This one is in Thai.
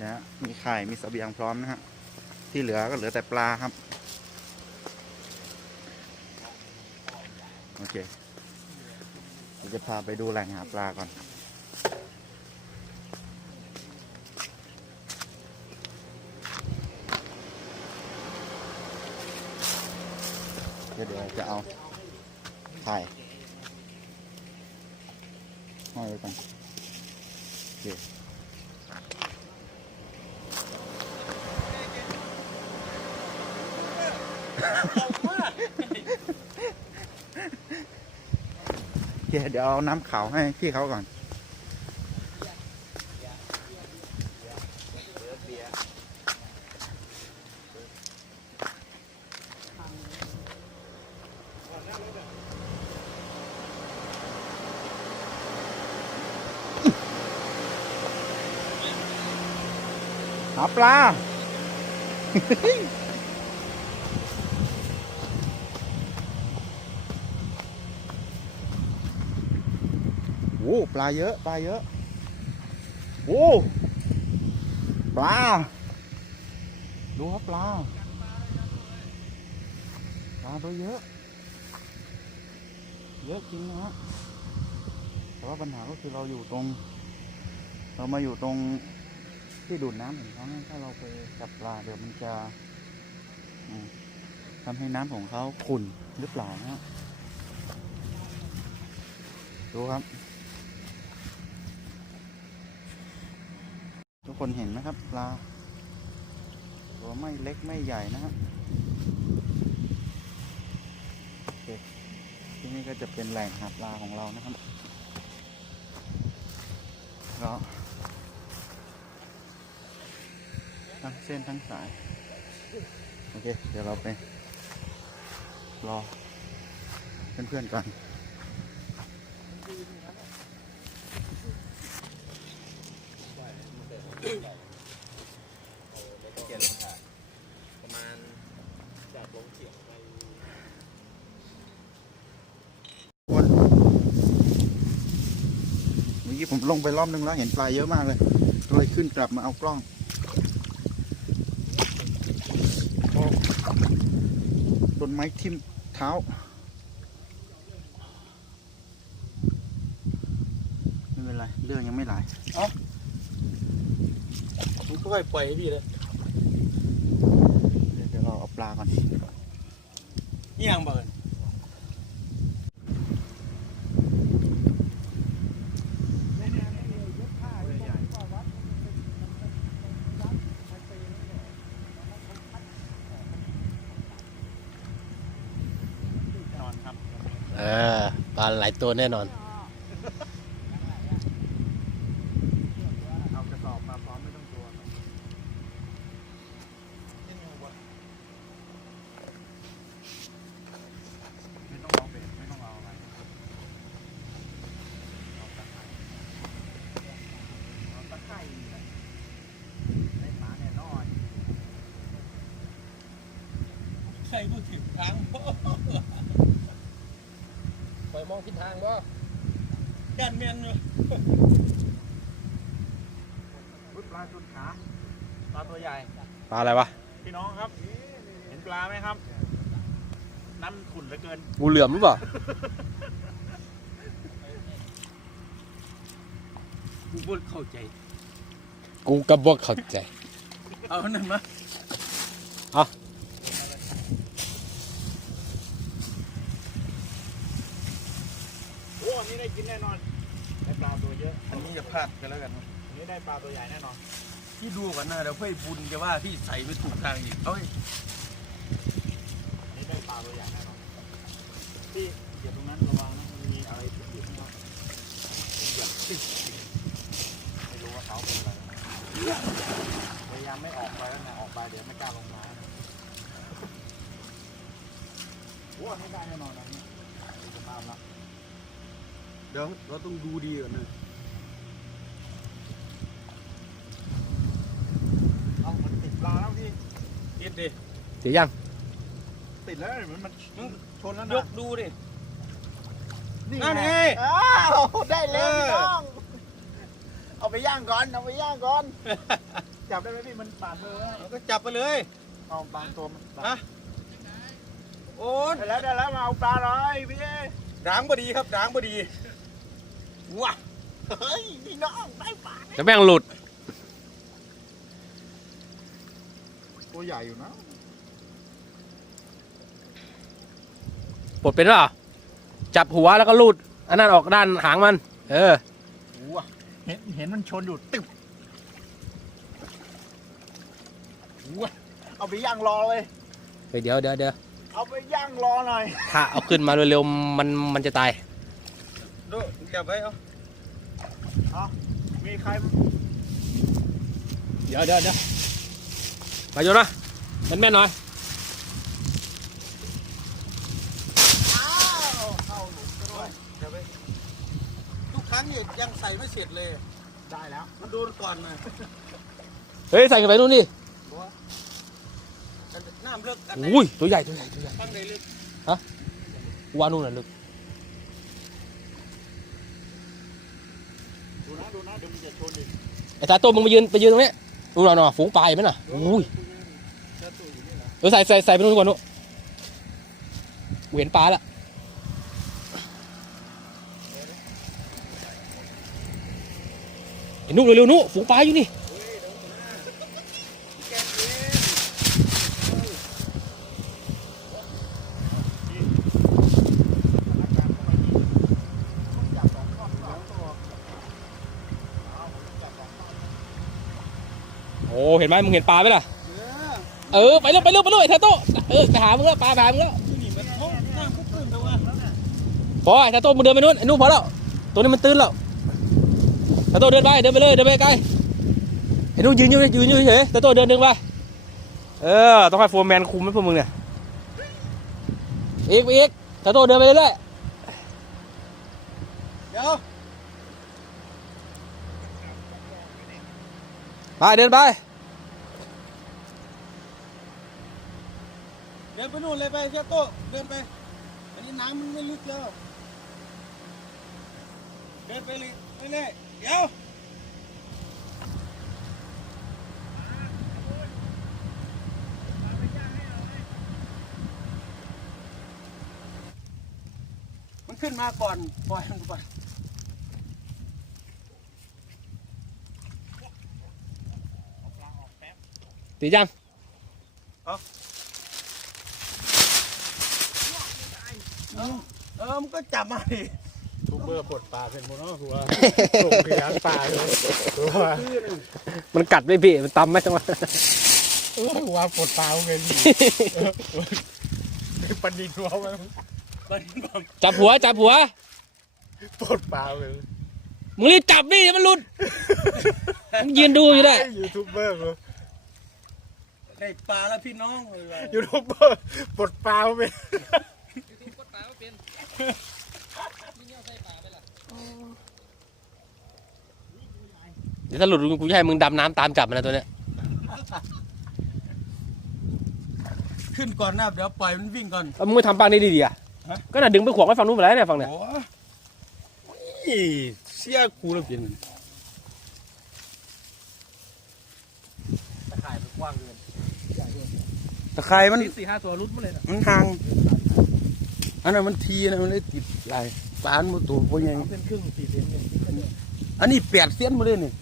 นะฮะมีไข่ มีเสบียงพร้อมนะฮะ ที่เหลือก็เหลือแต่ปลาครับ โอเคเดี๋ยวจะพาไปดูแหล่งหาปลาก่อนเดี๋ยวเดี๋ยวจะเอาไข่ห้อยไว้ก่อนโอเค โอเคเดี๋ยวเอาน้ำขาวให้พี่เขาก่อน หาปลา อ้ปลาเยอะ ปลาเยอะโอ้ปลา ดูครับปลา ปลาตัวเยอะ เยอะจริงนะฮะ แต่ว่าปัญหาก็คือเราอยู่ตรง เรามาอยู่ตรงที่ดูดน้ำของเขาถ้าเราไปจับปลาเดี๋ยวมันจะทำให้น้ำของเขาขุ่นหรือเปล่านะฮะ ดูครับ ทุก คนเห็นไหมครับปลาตัวไม่เล็กไม่ใหญ่นะครับที่นี่ก็จะเป็นแหล่งหาปลาของเรานะครับเราทั้งเส้นทั้งสาย โอเค เดี๋ยวเราไปรอเพื่อนๆก่อน ประมาณจากลงเขียงไปคนเมื่อกี้ผมลงไปรอบนึงแล้วเห็นปลาเยอะมากเลยก็เลยขึ้นกลับมาเอากล้องโอ้ต้นไม้ทิ่มเท้าไม่เป็นไรเรื่องยังไม่หลายเออ ผมก็ค่อยปล่อยให้พี่เลยเดี๋ยวเดี๋ยวเราเอาปลาก่อนนี่ยังเบิร์นนอนครับอ่าปลาหลายตัวแน่นอน เอากระสอบมาพร้อมไม่ต้องกลัวครับไม่ต้องเอาเบ็ดไม่ต้องเอาอะไรเอาตะไคร้เอาตะไคร้นี่แหละได้ปลาแน่นอน ใช่พูดถึงทาง คอย มองทิศทางว่าด้านเมียนเลยพุดปลาจุดขาปลาตัวใหญ่ ปลาอะไรวะ พี่น้องครับ เห็นปลาไหมครับ น้ำขุ่นเหลือเกิน งูเหลือมหรือเปล่า กูพูดเข้าใจ กูกระบอกเข้าใจ เอาหนึ่งมา เอา โอ้อันนี้ได้ กินแน่นอน ได้ปลาตัวเยอะอันนี้จะพลาดกันแล้วกันครับอันนี้ได้ปลาตัวใหญ่แน่นอน พี่ดูก่อนนะเดี๋ยวเพื่อบุญจะว่าพี่ใส่ไปถูกทางอีกเฮ้ยอันนี้ได้ปลาตัวใหญ่แน่นอนพี่เหยียบตรงนั้นระวังนะมันมีอะไรติดอยู่ข้างนอกเหยียบติดไม่รู้ว่าเขาเป็นอะไรนะพยายามไม่ออกไปแล้วนะออกไปเดี๋ยวไม่กล้าลงน้ำโอ้อันนี้ได้แน่นอนนะเนี่ยดูสภาพละ เดี๋ยวเราต้องดูดีก่อนนะเอามันติดปลาแล้วพี่ติดดิเดี๋ยวยัง ติดแล้วเหมือนมันชนแล้วยนะกดูดิ นี่นั่นไง อ้าวได้แล้วพี่น้องเอาไปย่างก่อนเอาไปย่างก่อนจับได้ไหมพี่มันบาดมือไหมเราก็จับไปเลย เอาบางตัวมันบาดฮะ โอ้ยได้แล้วได้แล้วมาเอาปลาหน่อยพี่ด่างบดีครับด่างบดี ว้าเฮ้ยพี่น้องได้ปลาจะแม่งหลุด ตัวใหญ่อยู่นะปลดเป็นเปล่าจับหัวแล้วก็ลูด อันนั้นออกด้านหางมัน เออเห็นเห็นมันชนอยู่ตึ๊บเอาไปย่างรอเลย เฮ้ยเดี๋ยวเดี๋ยวเดี๋ยวเอาไปย่างรอหน่อยถ้าเอาขึ้นมาเร็วๆมันมันจะตาย ดูจับไว้เอามีใครเดี๋ยวเดี๋ยวเดี๋ยวมาโยนนะแม่นแม่นๆหน่อยอ้าวเข้าหลุดซะด้วยจับไว้ทุกครั้งเนี่ยยังใส่ไม่เสร็จเลย ได้แล้ว มันโดนก่อนนะเฮ้ยใส่กันไปนู่นนี่น้ำเลิกอันไหนอุ้ยตัวใหญ่ตัวใหญ่ตัวใหญ่ข้างในลึกว่านู่นน่ะลึก ดูนะดูนะเดี๋ยวมันจะชนอีกไอ้ตาโต้มึงไปยืนไปยืนตรงนี้นู่นน่ะน่ะฝูงปลาเห็นไหมน่ะอุ้ยเจ้าตัวอยู่นี่เหรอเออใส่ใส่ใส่ไปนู่นก่อนนู่นกูเห็นปลาละไอ้นุ๊กเร็วๆนุ๊กฝูงปลาอยู่นี่ แกเอง โอ้เห็นไหมมึงเห็นปลาไหมล่ะ เออเออไปเร็วไปเร็วไปเร็วไอ้ไทโต้เออไปหามึงแล้วปลาไปหามึงแล้วนี่มันท้องน้ำคุกคืนแต่ว่าพอไอ้ไทโต้มึงเดินไปนู่นไอ้นู่นพอแล้วตัวนี้มันตื้นแล้วไทโต้เดินไปเดินไปเลยเดินไปไกลไอ้นู่นยืนอยู่ยืนอยู่เฉยไทโต้เดินเดินไปเออต้องให้โฟร์แมนคุมให้พวกมึงเนี่ยอีกไปอีกไทโต้เดินไปเรื่อยเดี๋ยว ไปเดินไป เดินไปนู่นเลยไปเจ้าโต้เดินไป อันนี้น้ำมันไม่ลึกแล้ว เดินไปเลยเรื่อยๆเดี๋ยวมันขึ้นมาก่อนปล่อยมันไป ตีจังเออมันก็จับมาดิทูบเบอร์ปลดปลาเป็นโมโนหัวส่งขยานปลาเลยหัวมันกัดไม่พี่มันตำไหมจังวะหัวปลดปลาเงินปันดินหัวมันมันบอกจับหัวจับหัวปลดปลาเลยมึงรีบจับดิอย่ามันหลุดมึงยืนดูอยู่ได้ยูทูบเบอร์เลย ได้ปลาแล้วพี่น้องเลยว่ะยูทูบเบอร์ปลดปลาเป็นเดี๋ยวถ้าหลุดกูจะให้มึงดำน้ำตามจับมันนะตัวเนี้ยขึ้นก่อนนะเดี๋ยวปล่อยมันวิ่งก่อนแล้วมึงไม่ทำปางนี้ดีๆอะฮะ ก็น่ะดึงไปขวางไว้ฝั่งนู้นไปแล้วเนี่ยฝั่งเนี่ยโอ้ยเสียกูแล้วเปลี่ยนตะข่ายมันกว้างเกิน ตะข่ายมันสี่ห้าตัวรุดมาเลยนะมันห่างอันนั้นมันทีนะมันเลยติดใหญ่ปลามันตัวพวกยังเป็นครึ่งสี่เซนเนี่ยอันนี้แปดเส้นมาเลยนี่